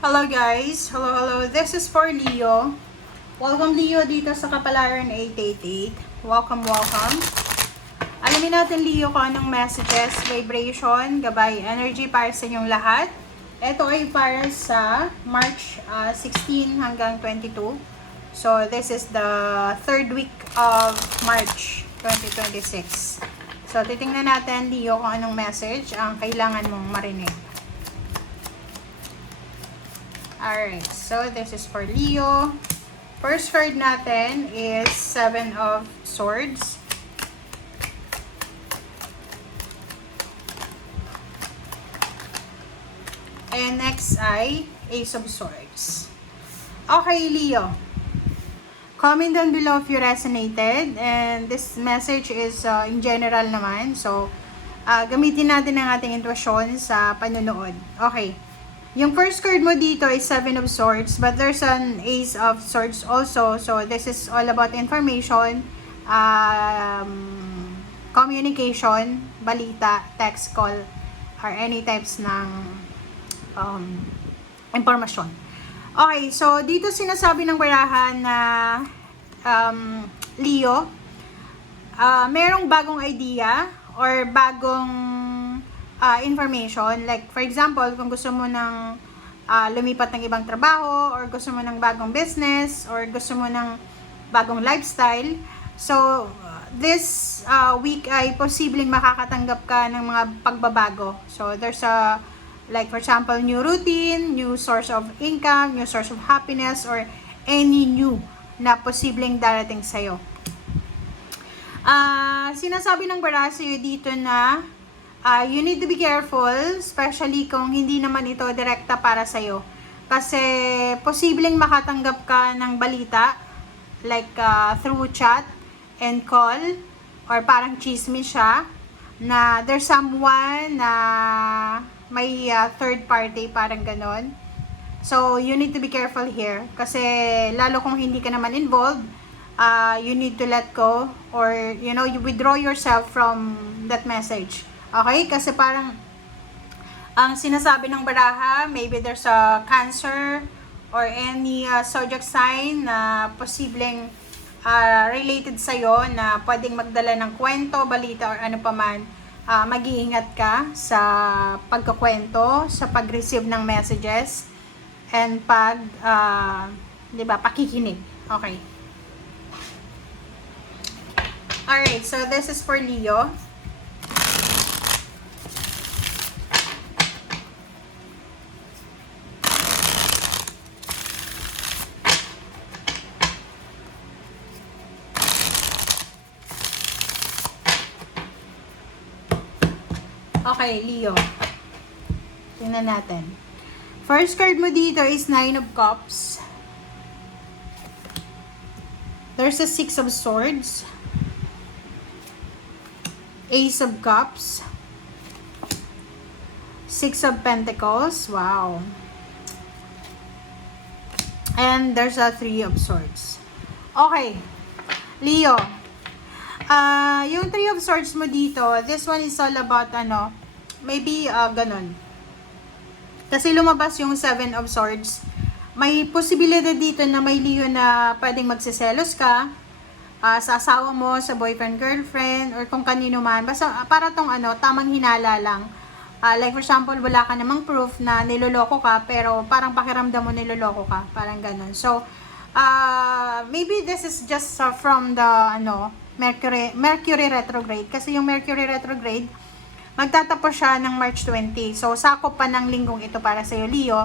Hello guys! Hello. This is for Leo. Welcome Leo dito sa Kapalaran 888. Welcome. Alamin natin Leo kung anong messages, vibration, gabay, energy para sa inyong lahat. Ito ay para sa March 16 hanggang 22. So this is the third week of March 2026. So titingnan natin Leo kung anong message ang kailangan mong marinig. Alright, so this is for Leo. First card natin is Seven of Swords. And next ay Ace of Swords. Okay, Leo. Comment down below if you resonated. And this message is in general naman. So, gamitin natin ang ating intuition sa panonood. Okay. Yung first card mo dito is Seven of Swords, but there's an Ace of Swords also. So, this is all about information, communication, balita, text, call, or any types ng impormasyon. Okay, so dito sinasabi ng barahan na Leo, merong bagong idea or bagong information. Like, for example, kung gusto mo ng lumipat ng ibang trabaho, or gusto mo ng bagong business, or gusto mo ng bagong lifestyle. So, this week ay posibleng makakatanggap ka ng mga pagbabago. So, there's like, for example, new routine, new source of income, new source of happiness, or any new na posibleng darating sa'yo. Sinasabi ng bara sa'yo dito na you need to be careful, especially kung hindi naman ito direkta para sa'yo. Kasi posibleng makatanggap ka ng balita, like through chat and call, or parang chismis siya, na there's someone na may third party, parang ganon. So, you need to be careful here. Kasi lalo kung hindi ka naman involved, you need to let go, or you withdraw yourself from that message. Okay? Kasi parang ang sinasabi ng baraha, maybe there's a Cancer or any zodiac sign na posibleng related sa'yo na pwedeng magdala ng kwento, balita, or ano paman. Mag-iingat ka sa pagkukwento, sa pag-receive ng messages, and pakikinig. Okay. Alright, so this is for Leo. Okay, Leo. Tingnan natin. First card mo dito is Nine of Cups. There's a Six of Swords. Ace of Cups. Six of Pentacles. Wow. And there's a Three of Swords. Okay. Leo. Yung Three of Swords mo dito, this one is all about maybe ganon. Kasi lumabas yung Seven of Swords. May posibilidad dito na may Leo na pwedeng magsiselos ka sa asawa mo, sa boyfriend, girlfriend, or kung kanino man. Basta para tong tamang hinala lang. Like for example, wala ka namang proof na niloloko ka, pero parang pakiramdam mo niloloko ka. Parang ganon. So, maybe this is just from the Mercury retrograde. Kasi yung Mercury retrograde, magtatapos siya ng March 20. So, sakop pa ng linggong ito para sa'yo, Leo.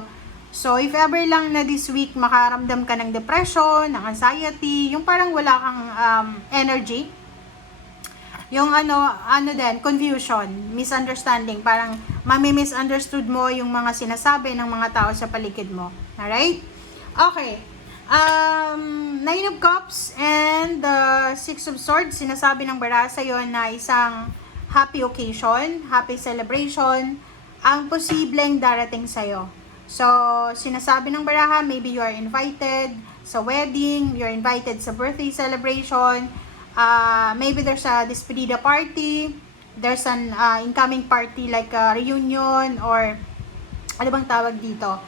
So, if ever lang na this week makaramdam ka ng depression, ng anxiety, yung parang wala kang energy, yung din, confusion, misunderstanding, parang mami-misunderstood mo yung mga sinasabi ng mga tao sa paligid mo. Alright? Okay. Nine of Cups and Six of Swords, sinasabi ng bara sa'yo na isang happy occasion, happy celebration, ang posibleng darating sa'yo. So, sinasabi ng baraha, maybe you are invited sa wedding, you're invited sa birthday celebration, maybe there's a despedida party, there's an incoming party like a reunion, or ano bang tawag dito?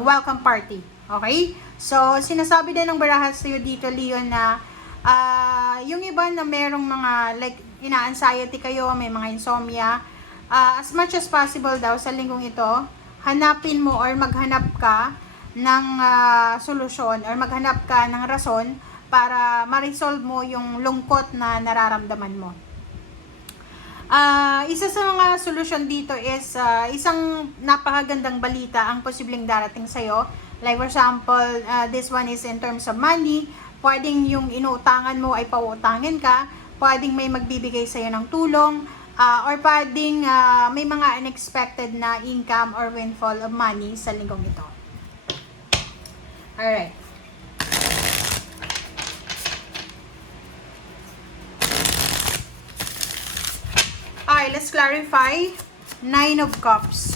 welcome party. Okay? So, sinasabi din ng baraha sa'yo dito, Leo, na yung iba na merong mga like ina-anxiety kayo, may mga insomnia, as much as possible daw sa linggong ito, hanapin mo or maghanap ka ng solusyon or maghanap ka ng rason para ma-resolve mo yung lungkot na nararamdaman mo. Isa sa mga solusyon dito is isang napakagandang balita ang posibleng darating sa'yo. Like for example, this one is in terms of money. Pwedeng yung inuutangan mo ay pauutangin ka. Pwedeng may magbibigay sa'yo ng tulong. Or pwedeng may mga unexpected na income or windfall of money sa linggong ito. Alright. Alright, let's clarify. 9 of Cups.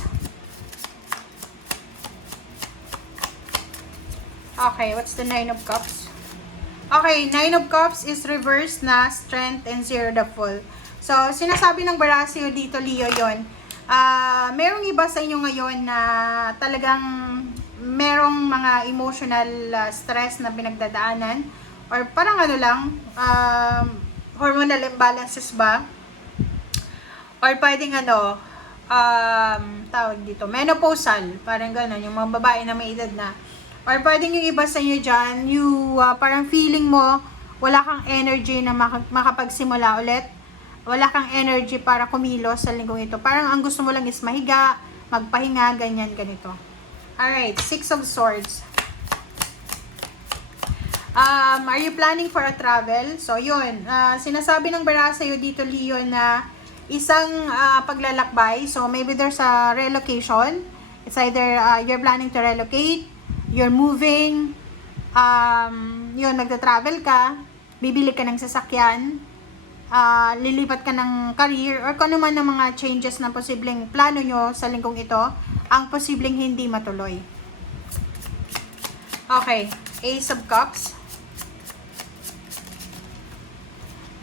Okay, what's the 9 of Cups? Okay, 9 of Cups is reverse na strength and 0 the full. So, sinasabi ng Barasio dito, Leo, yun. Merong iba sa inyo ngayon na talagang merong mga emotional stress na pinagdadaanan or parang ano lang, hormonal imbalances ba? Or pwedeng tawag dito, menopausal, parang gano'n, yung mga babae na may edad na. Or pwedeng yung iba sa inyo dyan, parang feeling mo, wala kang energy na makapagsimula ulit. Wala kang energy para kumilos sa linggong ito. Parang ang gusto mo lang is mahiga, magpahinga, ganyan, ganito. Alright, 6 of Swords. Are you planning for a travel? So, yun. Sinasabi ng bara sa'yo dito, Leo, na isang paglalakbay. So, maybe there's a relocation. It's either you're planning to relocate, you're moving, yun, magta-travel ka, bibili ka ng sasakyan, lilipat ka ng career, or kung ano man ng mga changes na posibleng plano nyo sa linggong ito, ang posibleng hindi matuloy. Okay, Ace of Cups.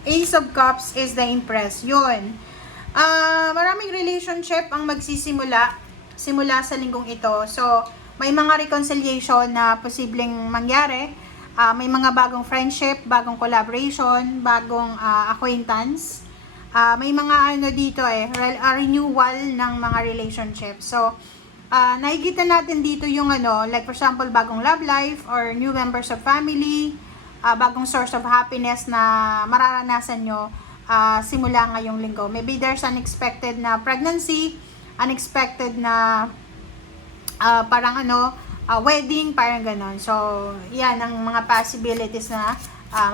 Ace of Cups is the Empress. Yun. Maraming relationship ang magsisimula sa linggong ito. So, may mga reconciliation na posibleng mangyari. May mga bagong friendship, bagong collaboration, bagong acquaintance. May mga dito renewal ng mga relationship. So, nakikita natin dito yung like for example, bagong love life or new members of family, bagong source of happiness na mararanasan nyo simula ngayong linggo. Maybe there's unexpected na pregnancy, unexpected na parang wedding, parang ganon. So, yan ang mga possibilities na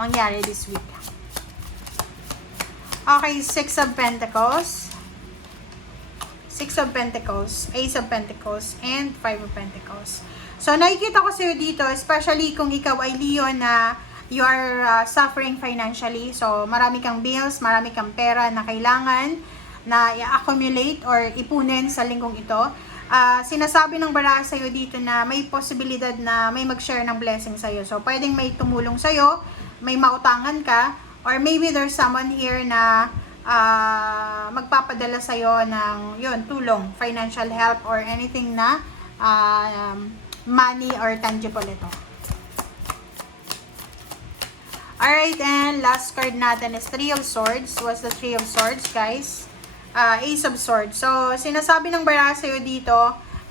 mangyari this week. Okay, 6 of Pentacles. 6 of Pentacles, Ace of Pentacles, and 5 of Pentacles. So, nakikita ko sa'yo dito, especially kung ikaw ay Leo na you are suffering financially. So, marami kang bills, marami kang pera na kailangan na i-accumulate or ipunin sa linggong ito. Sinasabi ng baraha sa'yo dito na may posibilidad na may mag-share ng blessing sa'yo. So, pwedeng may tumulong sa'yo, may mautangan ka, or maybe there's someone here na magpapadala sa'yo ng tulong, financial help, or anything na money or tangible ito. Alright, and last card natin is 3 of Swords. What's the 3 of Swords, guys? Ace of Swords. So, sinasabi ng baraha sa'yo dito,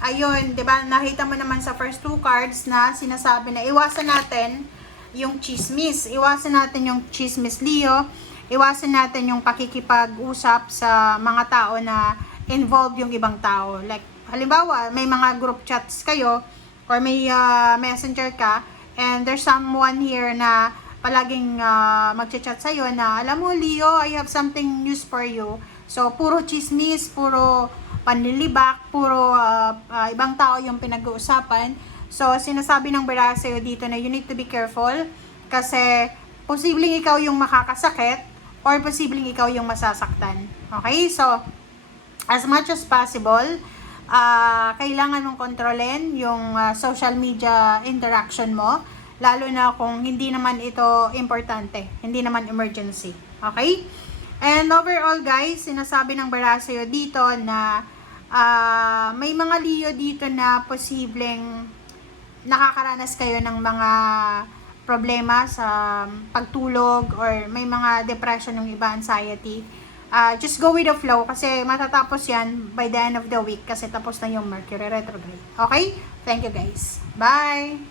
ayun, di ba, nakita mo naman sa first 2 cards na sinasabi na iwasan natin yung chismis. Iwasan natin yung chismis, Leo. Iwasan natin yung pakikipag-usap sa mga tao na involved yung ibang tao. Like, halimbawa, may mga group chats kayo or may messenger ka and there's someone here na palaging mag-chat sa'yo na, alam mo, Leo, I have something news for you. So, puro chismis, puro panlilibak, puro ibang tao yung pinag-uusapan. So, sinasabi ng baraha sa'yo dito na you need to be careful kasi posibleng ikaw yung makakasakit or posibleng ikaw yung masasaktan. Okay? So, as much as possible, kailangan mong kontrolin yung social media interaction mo, lalo na kung hindi naman ito importante, hindi naman emergency. Okay? And overall, guys, sinasabi ng baraha sa'yo dito na may mga Leo dito na posibleng nakakaranas kayo ng mga problema sa pagtulog or may mga depression ng iba, anxiety. Just go with the flow kasi matatapos yan by the end of the week kasi tapos na yung Mercury retrograde. Okay? Thank you guys. Bye!